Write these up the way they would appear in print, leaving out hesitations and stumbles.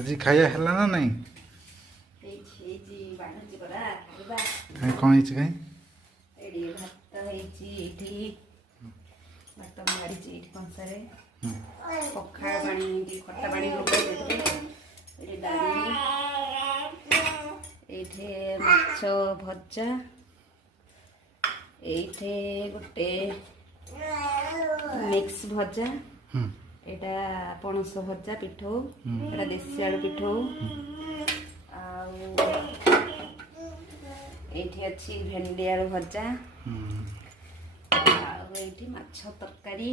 आज खाया है ना नहीं कौन है कहीं भात मारी कंसारे पखाड़ पानी खट्टा पानी ये माछ भजा ये गोटे मिक्स भजा एटा पणस भजा पिठो एटा देसी आलू पिठो एठी अच्छी भेंडी आलू भजा ये माछ तरकारी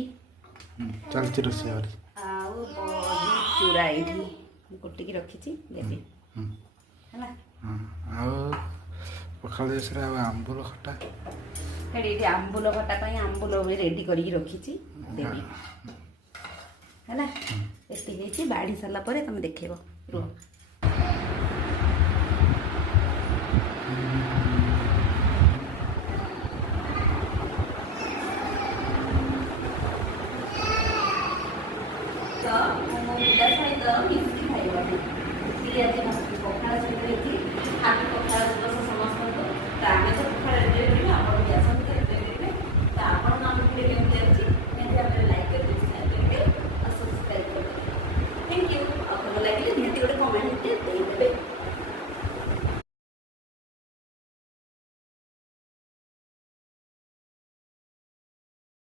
चलती रोसे चूड़ा ये गोटिकी रखी देवी है पखाल देशरे आंबुल खटा ये आंबुल खटा आंबुल रेडी करके रखी देवी है ये बाढ़ी सारा पर तुम देखेब रुह थैंक यू।